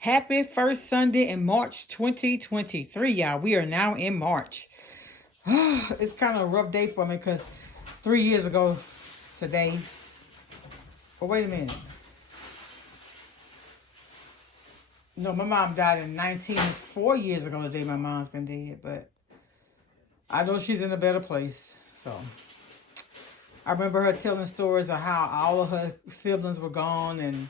Happy first Sunday in March 2023, y'all. We are now in March. It's kind of a rough day for me because 3 years ago today. Oh, wait a minute. No, my mom died in 19. It's 4 years ago today my mom's been dead. But I know she's in a better place. So I remember her telling stories of how all of her siblings were gone. And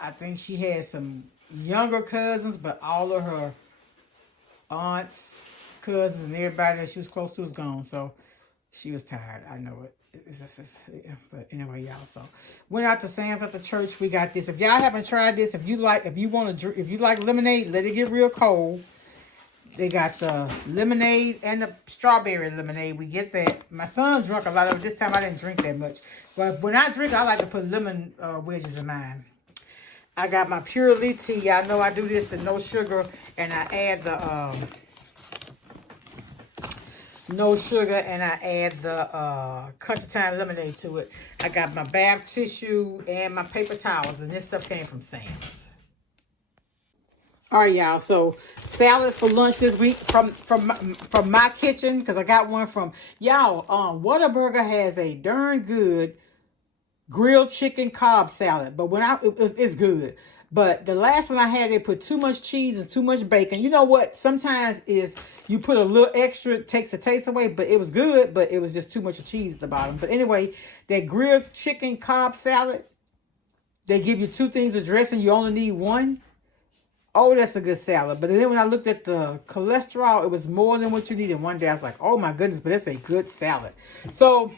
I think she had some younger cousins, but all of her aunts, cousins, and everybody that she was close to was gone. So she was tired. I know it. Yeah. But anyway, y'all. So went out to Sam's at the church. We got this. If y'all haven't tried this, if you like lemonade, let it get real cold. They got the lemonade and the strawberry lemonade. We get that. My son drank a lot of it. This time I didn't drink that much. But when I drink, I like to put lemon wedges in mine. I got my pure elite tea. Y'all know I do this to no sugar, and I add the no sugar, and I add the country time lemonade to it. I got my bath tissue and my paper towels, and this stuff came from Sam's. All right, y'all. So salads for lunch this week from my kitchen, because I got one from y'all. Whataburger has a darn good grilled chicken Cobb salad, but it's good. But the last one I had, they put too much cheese and too much bacon. You know what? Sometimes if you put a little extra, it takes the taste away. But it was good, but it was just too much of cheese at the bottom. But anyway, that grilled chicken Cobb salad, they give you two things of dressing. You only need one. Oh, that's a good salad. But then when I looked at the cholesterol, it was more than what you need. And one day I was like, oh my goodness, but it's a good salad. So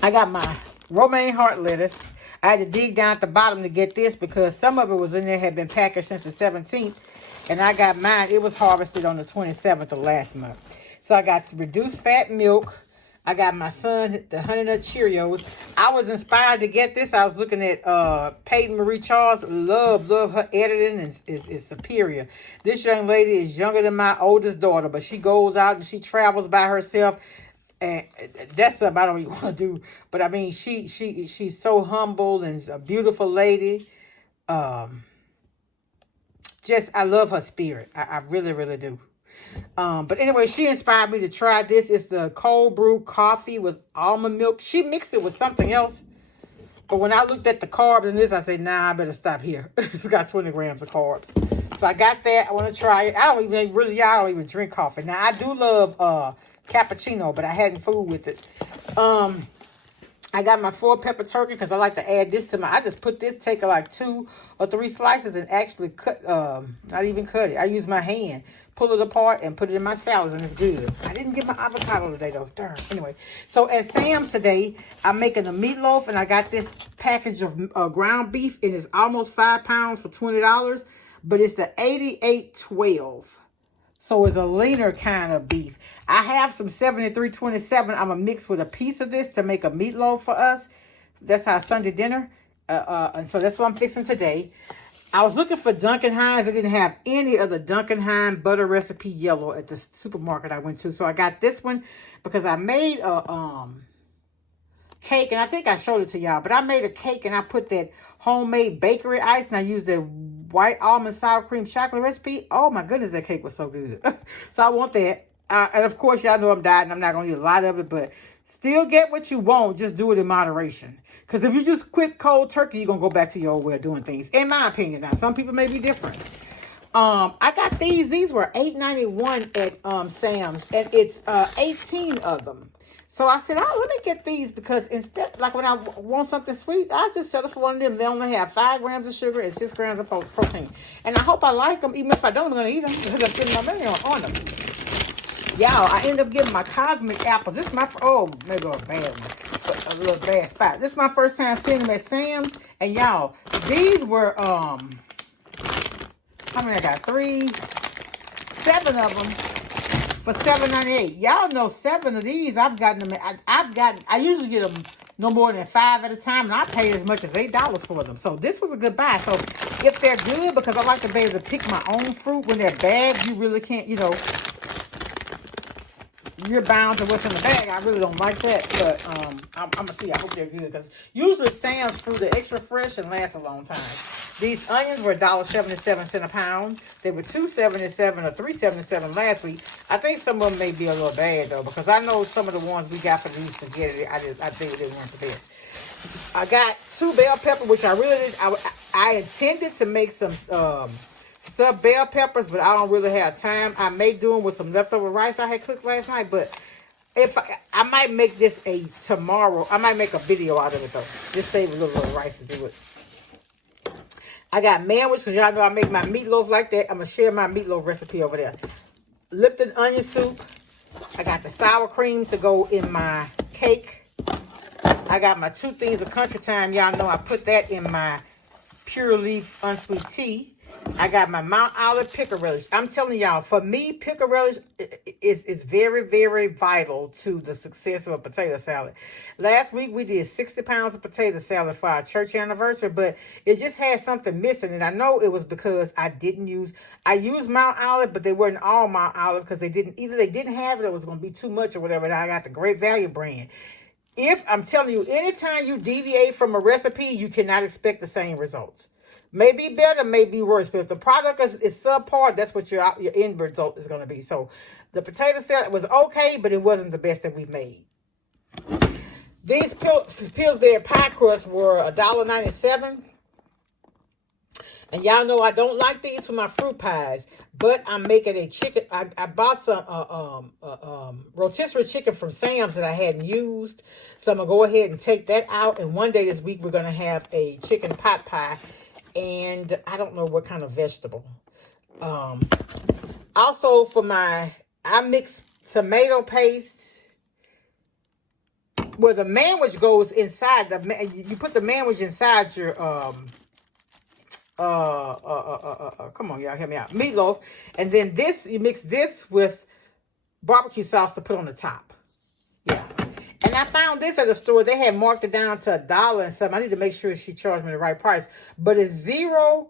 I got my romaine heart lettuce. I had to dig down at the bottom to get this because some of it was in there, had been packaged since the 17th. And I got mine. It was harvested on the 27th of last month. So I got reduced fat milk. I got my son the Honey Nut Cheerios. I was inspired to get this. I was looking at Peyton Marie Charles. Love her editing is superior. This young lady is younger than my oldest daughter, but she goes out and she travels by herself. And that's something I don't even want to do. But I mean, she's so humble and is a beautiful lady. I love her spirit. I really, really do. But anyway, she inspired me to try this. It's the cold brew coffee with almond milk. She mixed it with something else. But when I looked at the carbs in this, I said, nah, I better stop here. It's got 20 grams of carbs. So I got that. I want to try it. I don't even drink coffee. Now, I do love cappuccino, but I hadn't fooled with it. I got my 4-pepper turkey because I like to add this to I just put this, take like 2 or 3 slices and actually cut, not even cut it. I use my hand, pull it apart and put it in my salads and it's good. I didn't get my avocado today though, darn. Anyway, so at Sam's today, I'm making a meatloaf and I got this package of ground beef and it's almost 5 pounds for $20, but it's the 8812. So it's a leaner kind of beef. I have some 7327. I'm going to mix with a piece of this to make a meatloaf for us. That's our Sunday dinner. And so that's what I'm fixing today. I was looking for Duncan Hines. I didn't have any of the Duncan Hines butter recipe yellow at the supermarket I went to. So I got this one because I made a cake. And I think I showed it to y'all. But I made a cake and I put that homemade bakery ice. And I used the white almond sour cream chocolate recipe. Oh my goodness, that cake was so good. So I want that. And of course, y'all know I'm dieting. I'm not going to eat a lot of it, but still get what you want. Just do it in moderation. Because if you just quit cold turkey, you're going to go back to your old way of doing things. In my opinion. Now, some people may be different. I got these. These were $8.91 at Sam's. And it's 18 of them. So I said, oh, let me get these because instead, like when I want something sweet, I just settle for one of them. They only have 5 grams of sugar and 6 grams of protein. And I hope I like them, even if I don't, I'm going to eat them because I'm putting my money on them. Y'all, I end up getting my cosmic apples. This is my, maybe a bad one, a little bad spot. This is my first time seeing them at Sam's. And y'all, these were, how many I got? 7 of them. For $7.98. Y'all know 7 of these, I've gotten them. I usually get them no more than 5 at a time, and I paid as much as $8 for them. So this was a good buy. So if they're good, because I like to be able to pick my own fruit. When they're bad, you really can't, you're bound to what's in the bag. I really don't like that, but I'm gonna see. I hope they're good because usually Sam's fruit are extra fresh and lasts a long time. These onions were $1.77 a pound. They were $2.77 or $3.77 last week. I think some of them may be a little bad though, because I know some of the ones we got for these spaghetti, I think they weren't the best. I got 2 bell peppers, which I really did. I intended to make some stuffed bell peppers, but I don't really have time. I may do them with some leftover rice I had cooked last night, but if I might make this tomorrow. I might make a video out of it though. Just save a little rice to do it. I got manwich, because y'all know I make my meatloaf like that. I'm going to share my meatloaf recipe over there. Lipton onion soup. I got the sour cream to go in my cake. I got my 2 things of country time. Y'all know I put that in my pure leaf unsweet tea. I got my Mount Olive pickle relish. I'm telling y'all, for me, pickle relish is very, very vital to the success of a potato salad. Last week, we did 60 pounds of potato salad for our church anniversary, but it just had something missing. And I know it was because I used Mount Olive, but they weren't all Mount Olive, because either they didn't have it or it was going to be too much or whatever. And I got the Great Value brand. I'm telling you, anytime you deviate from a recipe, you cannot expect the same results. Maybe better, maybe worse. But if the product is subpar, that's what your end result is going to be. So the potato salad was okay, but it wasn't the best that we've made. These Pillsbury pie crusts were $1.97. And y'all know I don't like these for my fruit pies, but I'm making a chicken. I bought some rotisserie chicken from Sam's that I hadn't used. So I'm going to go ahead and take that out. And one day this week, we're going to have a chicken pot pie. And I don't know what kind of vegetable. Also I mix tomato paste. Well, the manwich goes inside. You put the manwich inside your, come on, y'all, help me out. Meatloaf. And then you mix this with barbecue sauce to put on the top. Yeah. And I found this at the store. They had marked it down to $1 and something. I need to make sure she charged me the right price. But it's 0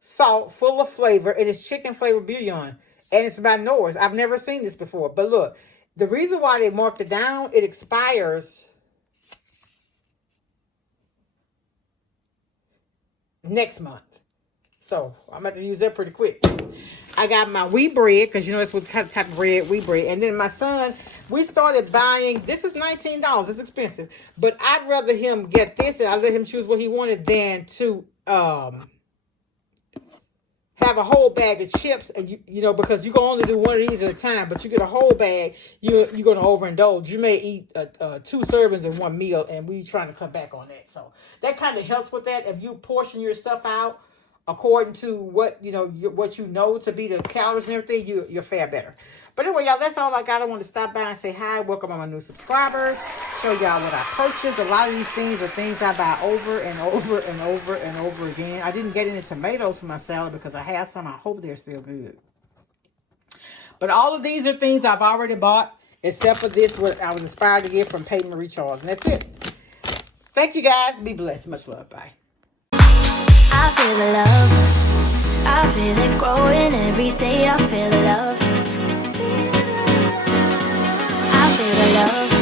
salt, full of flavor. It is chicken flavored bouillon. And it's by Norris. I've never seen this before. But look, the reason why they marked it down, it expires next month. So I'm going to use that pretty quick. I got my wheat bread, because you know that's what type of bread, wheat bread. And then my son, we started buying, this is $19. It's expensive. But I'd rather him get this, and I let him choose what he wanted, than to have a whole bag of chips. And you know, because you can only do one of these at a time, but you get a whole bag, you're going to overindulge. You may eat 2 servings in one meal, and we trying to cut back on that. So that kind of helps with that. If you portion your stuff out according to what you know to be the calories and everything, you'll fare better. But anyway, y'all, that's all I got. I want to stop by and say hi. Welcome all my new subscribers. Show y'all what I purchased. A lot of these things are things I buy over and over and over and over again. I didn't get any tomatoes for my salad because I have some. I hope they're still good. But all of these are things I've already bought, except for this, what I was inspired to get from Peyton Marie Charles. And that's it. Thank you, guys. Be blessed. Much love. Bye. I feel the love, I feel it growing every day. I feel the love, I feel the love.